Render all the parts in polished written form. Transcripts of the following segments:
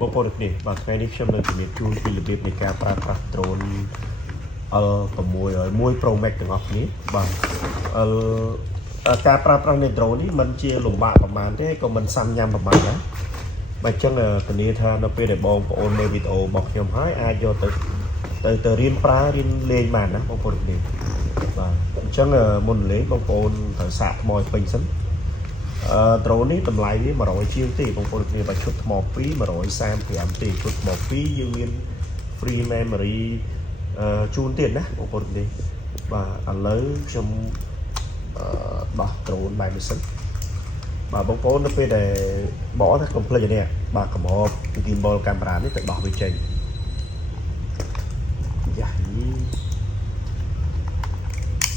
បងប្អូននេះបាទថ្ងៃនេះខ្ញុំនឹងជំរាបជូនពីរបៀបនៃការប្រើប្រាស់ drone L601 Pro Max ទាំងអស់គ្នាបាទការប្រើប្រាស់នៃ drone នេះมันជាលំបាកប្រហែលទេក៏មិនសាំញ៉ាំប្រហែលដែរបើអញ្ចឹងធានាថានៅពេលដែលបងប្អូនមើលវីដេអូរបស់ខ្ញុំហើយអាចយកទៅរៀនប្រើរៀនលេងបានណាបងប្អូននេះបាទអញ្ចឹងមុនលេងបងប្អូនត្រូវសាកថ្មឲ្យពេញសិនdrone នេះតម្លៃវា100ជាងទេបងប្អូនគ្នាបើឈុតថ្ម2 135ទេឈុតថ្ម2យើងមាន free memory ជូនទៀតណាបងប្អូនគ្នាបាទឥឡូវខ្ញុំដោះ drone បែបនេះសិនបាទបងប្អូននៅពេលដែលបកថា complete នេះបាទកំហប gimbal camera នេះទៅដោះវាចេញយ៉ា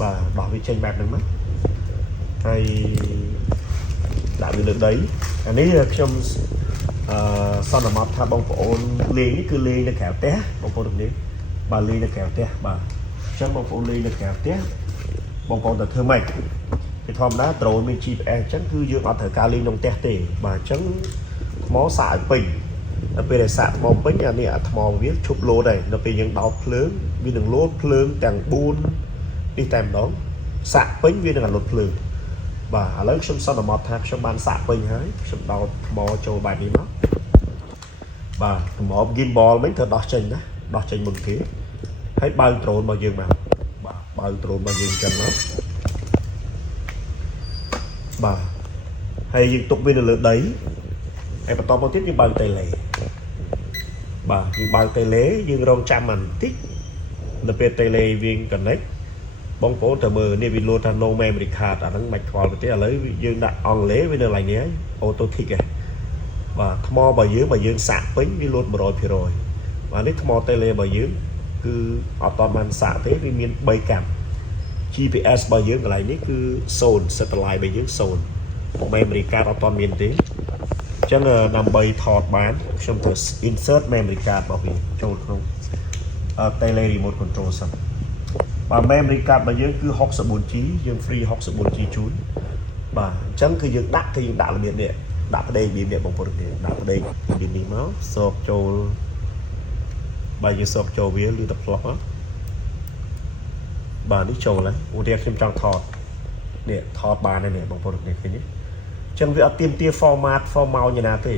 បាទដោះវាចេញបែបហ្នឹងមកហើយដាក់វាលើដីអានេះខ្ញុំសន្មតថាបងប្អូនលេងនេះគឺលេងនៅក្រៅផ្ទះបងប្អូននេះបាទលេងនៅក្រៅផ្ទះបាទអញ្ចឹងបងប្អូនលេងនៅក្រៅផ្ទះបងប្អូនទៅធ្វើម៉េចពីធម្មតា drone មាន GPS អញ្ចឹងគឺយើងអត់ត្រូវការលេងក្នុងផ្ទះទេបាទអញ្ចឹងថ្មសាកឲ្យពេញដល់ពេលដែលសាកថ្មពេញអានេះអាថ្មវាឈប់លោតហើយដល់ពេលយើងដោតភ្លើងវានឹងលោតភ្លើងទាំង4នេះតែម្ដងសាកពេញវានឹងលុតភ្លើងបាទឥឡូវខ្ញុំសន្មតថាខ្ញុំបានសាកពេញហើយខ្ញុំដោតថ្មចូលបែបនេះមកបាទថ្ម gimbal វិញត្រូវដោះចេញណាដោះចេញមុនគេហើយបើក drone របស់យើងមកបាទបើក drone របស់យើងចឹងមកបាទហើយយើងទុកវានៅលើដីហើយបន្តមកទៀតយើងបើក tele បាទយើងបើក tele យើងរងចាំបន្តិចដល់ពេល tele វា connectបងប្អូនទៅមើលនេះវាលោតថា no memory card អាហ្នឹងមិនខ្វល់ទេឥឡូវយើងដាក់អង់គ្លេសវានៅឡើងនេះហើយ auto tick ហ៎បាទថ្មរបស់យើងសាកពេញវាលោត 100% បាទនេះថ្ម tele របស់យើងគឺអត់តបានសាកទេវាមាន3កាំ GPS របស់យើងកន្លែងនេះគឺ0 satellite របស់យើង0 memory card អត់តមានទេអញ្ចឹងដើម្បីថតបានខ្ញុំត្រូវ insert memory card របស់វាចូលក្នុង tele remote control សិនបាទ memory card របស់យើងគឺ 64GB យើង free 64GB ជូនបាទអញ្ចឹងគឺយើងដាក់របៀបនេះដាក់ប្តេងរបៀបនេះបងប្អូនគេដាក់ប្តេងរបៀបនេះមកសោកចូលបាទយើងសោកចូលវាឬតែផ្លោះមកបាទនេះចូលហើយឧទាហរណ៍ខ្ញុំចង់ថតនេះថតបានហើយនេះបងប្អូនគេឃើញទេអញ្ចឹងវាអត់ទាមទារ format យ៉ាងណាទេ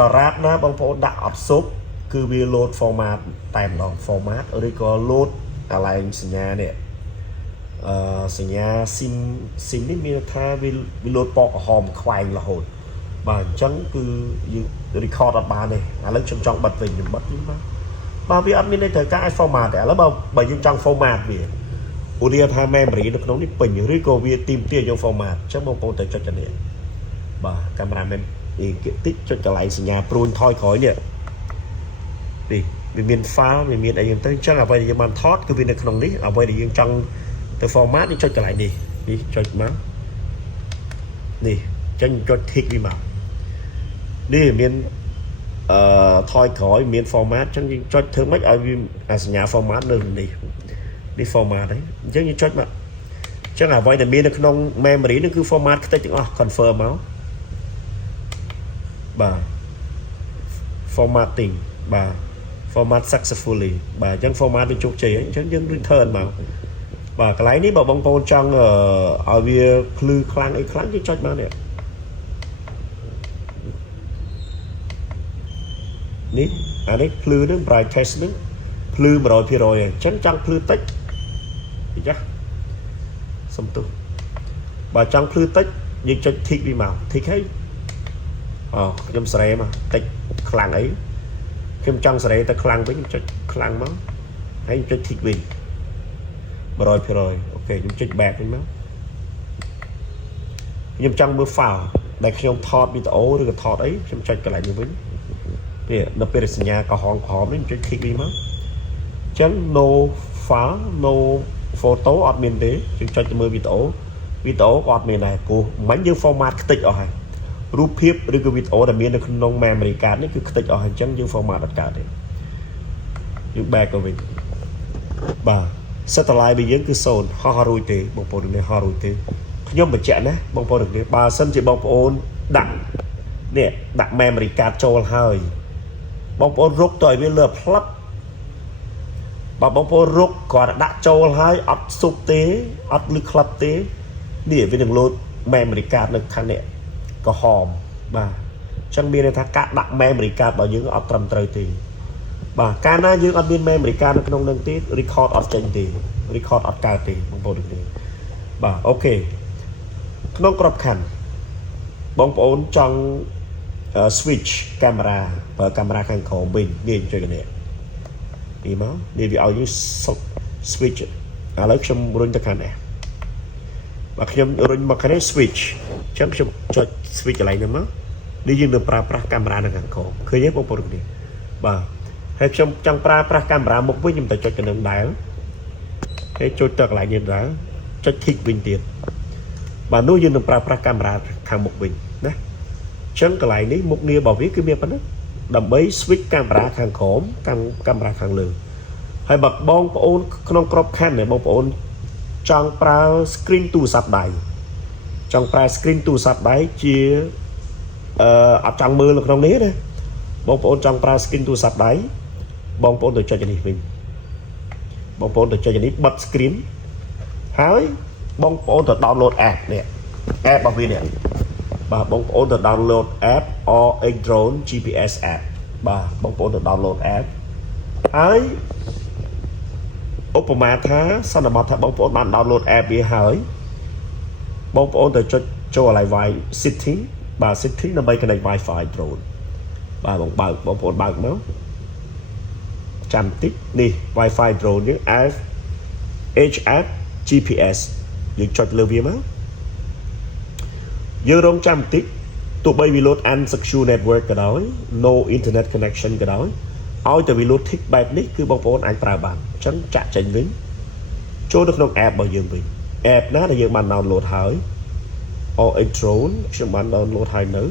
ដរាបណាបងប្អូនដាក់អត់ស៊ប់គឺវា load format តែម្ដង format ឬក៏ loadកន្លែងសញ្ញានេះសញ្ញា sim នេះមានថាវាលោតពណ៌ក្រហមខ្វែងរហូតបាទអញ្ចឹងគឺយើង record អត់បានទេឥឡូវខ្ញុំចង់បិទវិញខ្ញុំបិទវិញបាទវាអត់មានន័យត្រូវការឲ្យ format ទេឥឡូវបើយើងចង់ format វាឧទាហរណ៍ថា memory នៅក្នុងនេះពេញឬក៏វាទីមទាយក format អញ្ចឹងបងប្អូនទៅចុចនេះបាទ cameraman តិចចុចកន្លែងសញ្ញាព្រួញថយក្រោយនេះនេះវាមាន file វាមានអីហ្នឹងទៅអញ្ចឹងអ្វីដែលយើងបានថតគឺវានៅក្នុងនេះអ្វីដែលយើងចង់ទៅ format នេះចុចកន្លែងនេះចុចមកនេះចេញចុច tick វាមកនេះមានថយក្រោយមាន format អញ្ចឹងយើងចុចធ្វើម៉េចឲ្យវាសញ្ញា format នៅនេះ format ហ្នឹងអញ្ចឹងយើងចុចមកអញ្ចឹងអ្វីដែលមាននៅក្នុង memory នេះគឺ format ខ្ទេចទាំងអស់ confirm មកបាទ formatting បាទ format successfully បាទអញ្ចឹង format វាជោគជ័យអញ្ចឹងយើង return មកបាទកន្លែងនេះបើបងប្អូនចង់ឲ្យវាភ្លឺខ្លាំងអីខ្លាំងយើងចុចមកនេះអានេះភ្លឺនឹង brightness នឹងភ្លឺ 100% អញ្ចឹងចង់ភ្លឺតិចចាសំទុះបើចង់ភ្លឺតិចយើងចុច tick វាមក tick ហើយខ្ញុំស្រែមកតិចខ្លាំងអីខ្ញុំចង់សេរីទៅខ្លាំងវិញខ្ញុំចុចខ្លាំងមកហើយខ្ញុំចុច tick វិញ 100% អូខេខ្ញុំចុច back វិញមកខ្ញុំចង់មើល file ដែលខ្ញុំថតវីដេអូឬក៏ថតអីខ្ញុំចុចកន្លែងនេះវិញនេះនៅពេលសញ្ញាក្រហមនេះខ្ញុំចុច tick វិញមកអញ្ចឹង no file no photo អត់មានទេខ្ញុំចុចទៅមើលវីដេអូក៏អត់មានដែរព្រោះមិនយើង format ខ្ទេចអស់ហើយរូបភាពឬក៏វីដេអូដែលមាននៅក្នុង memory card នេះគឺខ្ទេចអស់ហើយអញ្ចឹងយើង format អត់កើតទេយើង back ទៅវិញបាទ satellite របស់យើងគឺ0ហោះរួចទេបងប្អូននេះហោះរួចទេខ្ញុំបញ្ជាក់ណាបងប្អូននេះបើសិនជាបងប្អូនដាក់ nè đặt memory cardចូលហើយបងប្អូនរុកទៅឲ្យវាលើផ្លាប់បងប្អូនរុកគាត់ដាក់ចូលហើយអត់ស៊ុបទេអត់លឺក្លឹបទេនេះវានឹងលោត memory card នៅខាងនេះក្រហមបាទអញ្ចឹងមានន័យថាការដាក់ memory card របស់យើងអត់ត្រឹមត្រូវទេបាទកាលណាយើងអត់មាន memory card នៅក្នុងនឹងទេ record អត់ចេញទេ record អត់កើតទេបងប្អូនទាំងនេះបាទអូខេក្នុងក្របខ័ណ្ឌបងប្អូនចង់ switch camera បើកាមេរ៉ាខាងក្រោមវិញនិយាយជួយគ្នានេះមកនេះវាឲ្យយើង switch ឥឡូវខ្ញុំរុញទៅខាងនេះបាទខ្ញុំរុញមកខាងនេះ switch អញ្ចឹងខ្ញុំចុច switch កន្លែងហ្នឹងមកនេះយើងនឹងប្រើប្រាស់កាមេរ៉ានៅខាងក្រោមឃើញទេបងប្អូនទាំងនេះបាទហើយខ្ញុំចង់ប្រើប្រាស់កាមេរ៉ាមុខវិញខ្ញុំទៅចុចទៅនឹងដែរហើយចុចទៅកន្លែងនេះដែរចុច tick វិញទៀតបាទនោះយើងនឹងប្រើប្រាស់កាមេរ៉ាខាងមុខវិញណាចឹងកន្លែងនេះមុខងាររបស់វាគឺមានប៉ុណ្ណឹងដើម្បី switch កាមេរ៉ាខាងក្រោមកាមេរ៉ាខាងលើហើយបើបងប្អូនក្នុងក្របខ័ណ្ឌបងប្អូនចង់ប្រើ screen ទូរស័ព្ទដៃចង់ប្រើ screen ទូរស័ព្ទដៃជាអត់ចង់មើលនៅក្នុងនេះណាបងប្អូនចង់ប្រើ screen ទូរស័ព្ទដៃបងប្អូនទៅចុចនេះវិញបងប្អូនទៅចុចនេះបិទ screen ហើយបងប្អូនទៅ download app នេះ app របស់វានេះបាទបងប្អូនទៅ download app RX Drone GPS app បាទបងប្អូនទៅ download app ហើយឧបមាថាសន្មតថាបងប្អូនបាន download app វាហើយបងប្អូនទៅចុចចូល Wi-Fi setting បាទ setting ដើម្បី connect Wi-Fi drone បាទបងប្អូនបើកមកចាំតិចនេះ Wi-Fi drone នេះ HF GPS យើងចុចលើវាមកយើងរងចាំតិចទោះបីវា load unsecure network ក៏ដោយ no internet connection ក៏ដោយឲ្យតែវា load tick បែបនេះគឺបងប្អូនអាចប្រើបានអញ្ចឹងចាក់ចេញវិញចូលទៅក្នុង app របស់យើងវិញ app ណាដែលយើងបាន download ហើយ RX Drone ខ្ញុំបាន download ហើយនៅ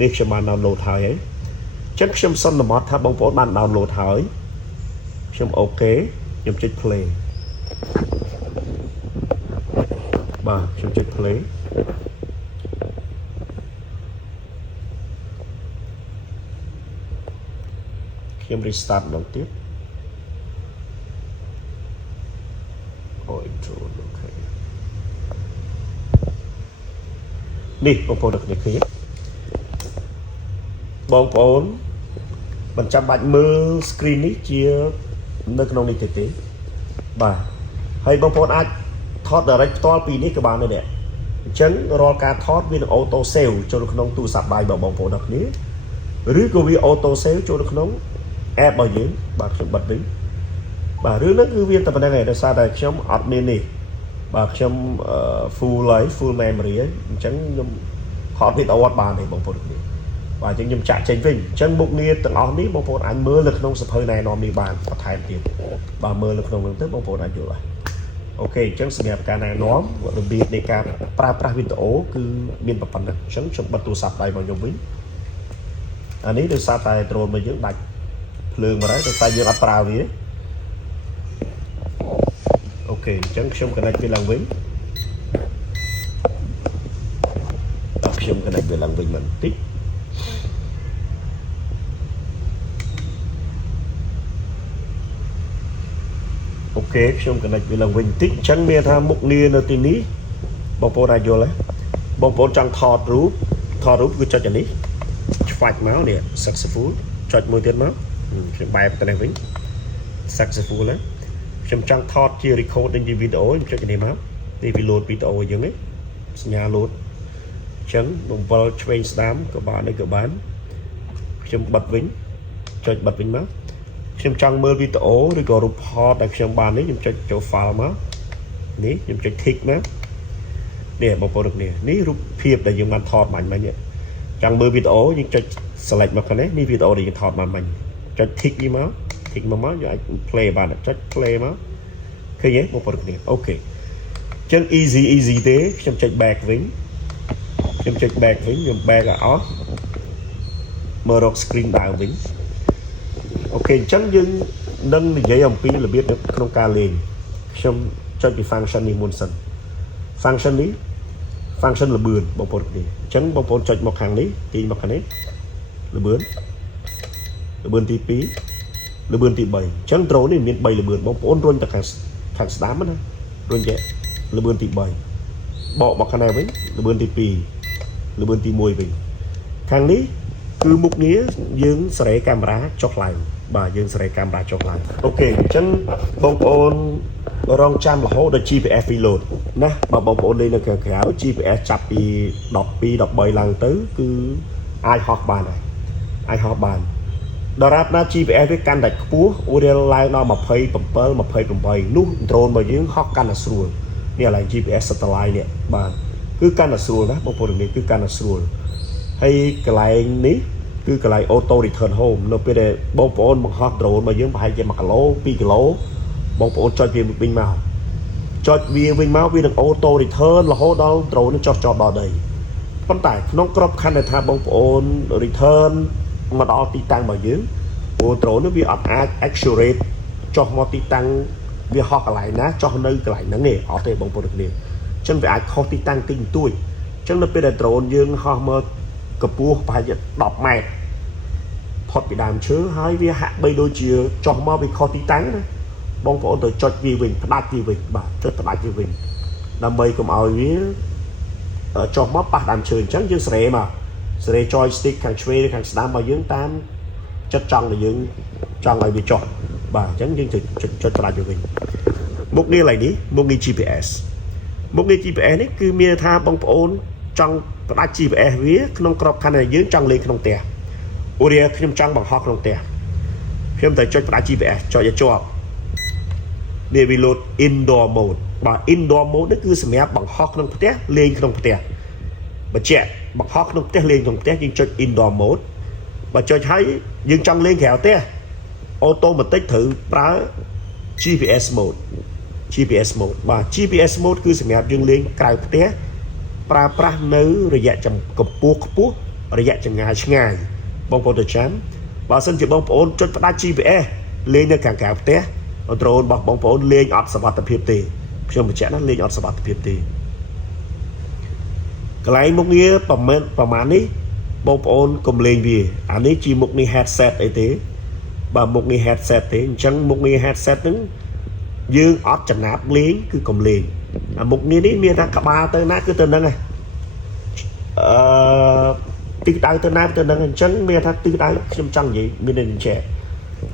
នេះខ្ញុំបាន download ហើយអញ្ចឹងខ្ញុំសន្មតថាបងប្អូនបាន download ហើយខ្ញុំអូខេខ្ញុំចុច play បាទខ្ញុំចុច playខ្ញុំ restart ម្ដងទៀតអូយចូលអូខេនេះបងប្អូនទាំងគ្នាឃើញបងប្អូនមិនចាំបាច់មើល screen នេះជានៅក្នុងនេះទេបាទហើយបងប្អូនអាចថត direct ផ្ទាល់ពីនេះក៏បានដែរនេះអញ្ចឹងរាល់ការថតវានឹង auto save ចូលក្នុងទូរស័ព្ទដៃរបស់បងប្អូនទាំងគ្នាឬក៏វា auto save ចូលក្នុង app របស់យើងបាទខ្ញុំបិទវិញបាទរឿងហ្នឹងគឺវាតែប៉ុណ្្នឹងឯងដោយសារតែខ្ញុំអត់មាននេះបាទខ្ញុំ full life full memory ហ្នឹងអញ្ចឹងខ្ញុំថតវីដេអូអត់បានទេបងប្អូនគ្នាបាទអញ្ចឹងខ្ញុំចាក់ចេញវិញអញ្ចឹងមុខងារទាំងអស់នេះបងប្អូនអាចមើលនៅក្នុងសភៅណែនាំនេះបានបន្ថែមទៀតបាទមើលនៅក្នុងហ្នឹងទៅបងប្អូនអាចយល់ហើយអូខេអញ្ចឹងសម្រាប់ការណែនាំរបៀបនៃការប្រើប្រាស់វីដេអូគឺមានប៉ុណ្ណឹងអញ្ចឹងខ្ញុំបិទទូរស័ព្ទដៃរបស់ខ្ញុំវិញអានេះដោយសារតែ drone របស់យើងដាច់ភ្លើងមកហើយតែយើងអត់ប្រើវាអូខេអញ្ចឹងខ្ញុំ connect វាឡើងវិញខ្ញុំ connect វាឡើងវិញបន្តិចអូខេខ្ញុំ connect វាឡើងវិញបន្តិចអញ្ចឹងមានថាមុខងារនៅទីនេះបងប្អូនអាចយល់ទេបងប្អូនចង់ថតរូបគឺចុចអានេះឆ្វាច់មកនេះ successful ចុចមួយទៀតមកខ្ញុំបែរទៅនេះវិញ successful ហើយខ្ញុំចង់ថតជា recording ជា video ខ្ញុំចុចនេះមកនេះវា load វីដេអូអញ្ចឹងសញ្ញា load អញ្ចឹងបំពល់ឆ្វេងស្ដាំក៏បាននេះក៏បានខ្ញុំបិទវិញចុចបិទវិញមកខ្ញុំចង់មើលវីដេអូឬក៏រូបថតដែលខ្ញុំបាននេះខ្ញុំចុចចូល file មកនេះខ្ញុំចុច tick មកនេះបងប្អូនគ្នានេះរូបភាពដែលយើងបានថតបាញ់នេះចង់មើលវីដេអូយើងចុច select មកខាងនេះវីដេអូដែលយើងថតបានបាញ់ចុច tick នេះមក tick មកយើងអាច play បានចុច play មកឃើញទេបងប្អូនគ្នាអូខេអញ្ចឹង easy ទេខ្ញុំចុច back វិញខ្ញុំចុច back វិញខ្ញុំ back ឲ្យអស់មើលរក screen ដើមវិញអូខេអញ្ចឹងយើងនឹងនិយាយអំពីរបៀបក្នុងការលេងខ្ញុំចុចពី function នេះមុនសិន function នេះ function លបឿនបងប្អូននេះអញ្ចឹងបងប្អូនចុចមកខាងនេះទាញមកខាងនេះលបឿនទី2លបឿនទី3អញ្ចឹង drone នេះមាន3លបឿនបងប្អូនរុញទៅខាងស្ដាំណារុញចេះលបឿនទី3បកមកខាងណាវិញលបឿនទី2លបឿនទី1វិញខាងនេះគឺមុខងារយើងសេរីកាមេរ៉ាចុះឡើងបាទយើងសេរីកាមេរ៉ាចុះឡើងអូខេអញ្ចឹងបងប្អូនរងចាំរហូតដល់ GPS reload ណាបើបងប្អូនលេងនៅក្រៅ GPS ចាប់ពី12 13ឡើងទៅគឺអាចហោះបានហើយអាចហោះបានដរាបណា GPS វាកាន់តែខ្ពស់រៀលឡើងដល់27 28នោះ drone របស់យើងហោះកាន់តែស្រួលនេះឥឡូវ GPS satellite នេះបាទគឺកាន់តែស្រួលណាបងប្អូននេះគឺកាន់តែស្រួលហើយកន្លែងនេះគឺកន្លែង auto return home នៅពេលដែលបងប្អូនបង្ហោះ drone របស់យើងប្រហែលជា1គីឡូ2គីឡូបងប្អូនចុចវាវិញមកចុចវាវិញមកវានឹង auto return រហូតដល់ drone នឹងចុះដល់ដីប៉ុន្តែក្នុងក្របខ័ណ្ឌថាបងប្អូន return មកដល់ទីតាំងរបស់យើងព្រោះ drone នេះវាអត់អាច accurate ចុះមកទីតាំងវាហោះកន្លែងណាចុះនៅកន្លែងហ្នឹងទេអត់ទេបងប្អូនទាំងគ្នាអញ្ចឹងវាអាចខុសទីតាំងតិចបន្តួចអញ្ចឹងនៅពេលដែល drone យើងហោះមកកម្ពស់ប្រហែលជា10ម៉ែត្រផុតពីដើមឈើហើយវាហាក់បីដូចជាចុះមកវាខុសទីតាំងណាបងប្អូនទៅចុចវាវិញផ្ដាច់វាវិញបាទចុចផ្ដាច់វាវិញដើម្បីកុំឲ្យវាចុះមកប៉ះដើមឈើអញ្ចឹងយើងសេរីមកសេរី joystick ខាងឆ្វេងខាងស្ដាំរបស់យើងតាមចិត្តចង់ដែលយើងចង់ឲ្យវាចុះបាទអញ្ចឹងយើងចុចផ្ដាច់វាវិញមុខងារឡើយនេះមុខងារ GPS មុខងារ GPS នេះគឺមានថាបងប្អូនចង់ផ្ដាច់ GPS វាក្នុងក្របខ័ណ្ឌដែលយើងចង់លេងក្នុងផ្ទះឧទាហរណ៍ខ្ញុំចង់បង្ហោះក្នុងផ្ទះខ្ញុំតែចុចផ្ដាច់ GPS ចុចឲ្យជាប់វា reload indoor mode បាទ indoor mode នេះគឺសម្រាប់បង្ហោះក្នុងផ្ទះលេងក្នុងផ្ទះបញ្ជាក់បង្ហោះក្នុងផ្ទះលេងក្នុងផ្ទះយើងចុច indoor mode បើចុចហើយយើងចង់លេងក្រៅផ្ទះ automatic ត្រូវប្រើ GPS mode បាទ GPS mode គឺសម្រាប់យើងលេងក្រៅផ្ទះប្រើប្រាស់នៅរយៈកម្ពស់ខ្ពស់រយៈចម្ងាយឆ្ងាយបងប្អូនទៅចាំបើសិនជាបងប្អូនចុចផ្ដាច់ GPS លេងនៅខាងក្រៅផ្ទះ drone របស់បងប្អូនលេងអត់សុវត្ថិភាពទេខ្ញុំបញ្ជាក់ណាលេងអត់សុវត្ថិភាពទេកន្លែងមុខងារប្រមាណនេះបងប្អូនកុំលេងវាអានេះជាមុខងារ headset អីទេបើមុខងារ headset ទេអញ្ចឹងមុខងារ headset ហ្នឹងយើងអត់ចំណាប់លេងគឺកុំលេងអាមុខងារនេះមានថាក្បាលទៅណាគឺទៅហ្នឹងឯងទីដៅទៅណាទៅហ្នឹងអញ្ចឹងមានថាទីដៅខ្ញុំចង់និយាយមានតែអញ្ចឹង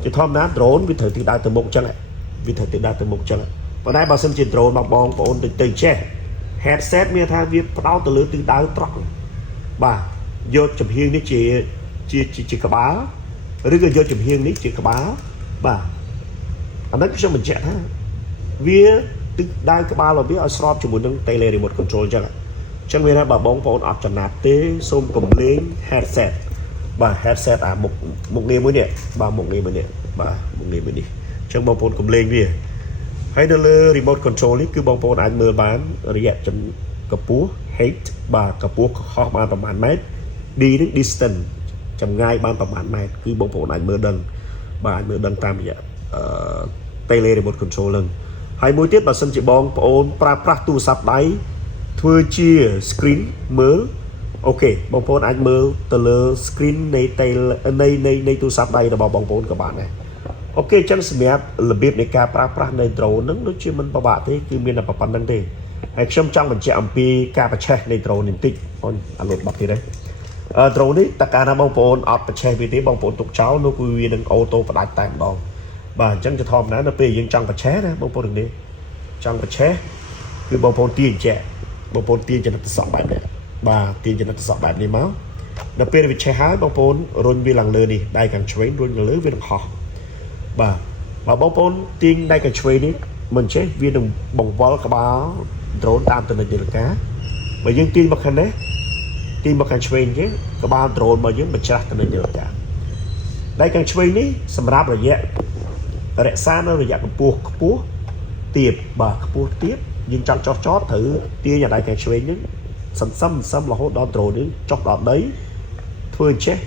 ជាធម្មតា drone វាត្រូវទីដៅទៅមុខអញ្ចឹងវាត្រូវទីដៅទៅមុខអញ្ចឹងប៉ុន្តែបើសិនជា drone មកបងប្អូនទៅចេះ headset មានថាវាផ្ដោតទៅលើទីដៅត្រង់បាទយកចំហៀងនេះជាក្បាលឬក៏យកចំហៀងនេះជាក្បាលបាទអានេះខ្ញុំបញ្ជាក់ថាវាទឹកដៅក្បាលរបស់វាឲ្យស្របជាមួយនឹង tele remote control អញ្ចឹងវាថាបើបងប្អូនអត់ចំណាប់ទេសូមកុំលេង headset បាទ headset អាមុខងារមួយនេះបាទមុខងារមួយនេះបាទមុខងារមួយនេះអញ្ចឹងបងប្អូនកុំលេងវាហើយនៅលើ remote control នេះគឺបងប្អូនអាចមើលបានរយៈកម្ពស់ height បាទកម្ពស់ខុសបានប្រមាណម៉ែត្រ D នេះ distance ចម្ងាយបានប្រមាណម៉ែត្រគឺបងប្អូនអាចមើលដឹងបាទអាចមើលដឹងតាមរយៈtele remote control ហ្នឹងហើយមួយទៀតបើសិនជាបងប្អូនប្រើប្រាស់ទូរស័ព្ទដៃធ្វើជា screen មើលអូខេបងប្អូនអាចមើលទៅលើ screen នៃទូរស័ព្ទដៃរបស់បងប្អូនក៏បានដែរអូខេអញ្ចឹងសម្រាប់របៀបនៃការប្រើប្រាស់នៃ drone ហ្នឹងដូចជាមិនពិបាកទេគឺមានតែប៉ុណ្្នឹងទេហើយខ្ញុំចង់បញ្ជាក់អំពីការបច្ឆេះនៃ drone នេះបន្តិចអូនអាឡូតបាត់ទៀតទេdrone នេះតើកាលណាបងប្អូនអត់បច្ឆេះវាទេបងប្អូនទុកចោលនោះគឺវានឹងអូតូផ្ដាច់តែម្ដងបាទអញ្ចឹងជាធម្មតានៅពេលយើងចង់បច្ឆេះណាបងប្អូននេះចង់បច្ឆេះគឺបងប្អូនទាញចែកបងប្អូនទាញចនិតសក់បែបនេះបាទទាញចនិតសក់បែបនេះមកដល់ពេលវាឆេះហើយបងប្អូនរុញវាឡើងលើនេះដៃខាងឆ្វេងរុញឡើងលើវានឹងហោះបាទបើបងប្អូនទាញដៃខាងឆ្វេងនេះមិនចេះវានឹងបង្វិលក្បាល drone តាមទៅនៃយន្តការបើយើងទាញមកខាងនេះទាញមកខាងឆ្វេងគេក្បាល drone របស់យើងបញ្ច្រាស់ទៅនៃយន្តការដៃខាងឆ្វេងនេះសម្រាប់រយៈរក្សានៅរយៈកម្ពស់ខ្ពស់ទាបបាទខ្ពស់ទាបយើងចង់ចោះចតត្រូវទាញដៃខាងឆ្វេងនេះសន្សំរហូតដល់ drone នេះចុះដល់ដីធ្វើអញ្ចេះ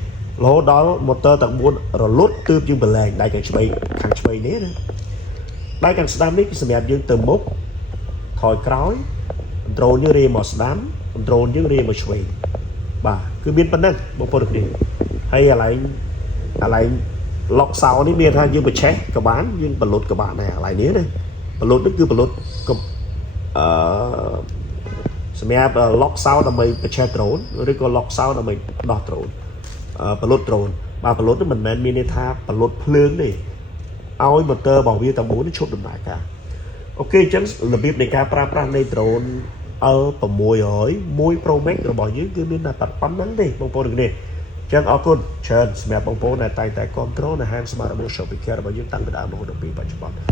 រហូតដល់ motor ទាំង4រលត់ទើបយើងបលែងដៃខាងឆ្វេងនេះណាដៃខាងស្ដាំនេះគឺសម្រាប់យើងទៅមុខថយក្រោយ drone យើងរេមកស្ដាំ drone យើងរៀងមកឆ្វេងបាទគឺមានប៉ុណ្ណឹងបងប្អូនគ្នាហើយកន្លែង lock sound នេះមានថាយើងបច្ឆេះក៏បានយើងបលុតក៏បានដែរកន្លែងនេះណាបលុតនេះគឺបលុតសម្រាប់ lock sound ដើម្បីបច្ឆេះ drone ឬក៏ lock sound ដើម្បីដោះ drone បលុត drone បាទបលុតនេះមិនមែនមានន័យថាបលុតភ្លើងទេឲ្យ motor របស់វាទាំងមូលនេះឈប់ដំណើរការអូខេអញ្ចឹងរបៀបនៃការប្រើប្រាស់នៃ drone L600 1 Pro Max របស់យើងគឺមានតែប៉ុណ្្នឹងទេបងប្អូនគ្នាអញ្ចឹងអរគុណច្រើនសម្រាប់បងប្អូនដែលតែងតែគ្រប់គ្រងនៅហាង Smart Mobile Shopee របស់យើងតាំងពីដើមរហូតដល់ពេលបច្ចុប្បន្ន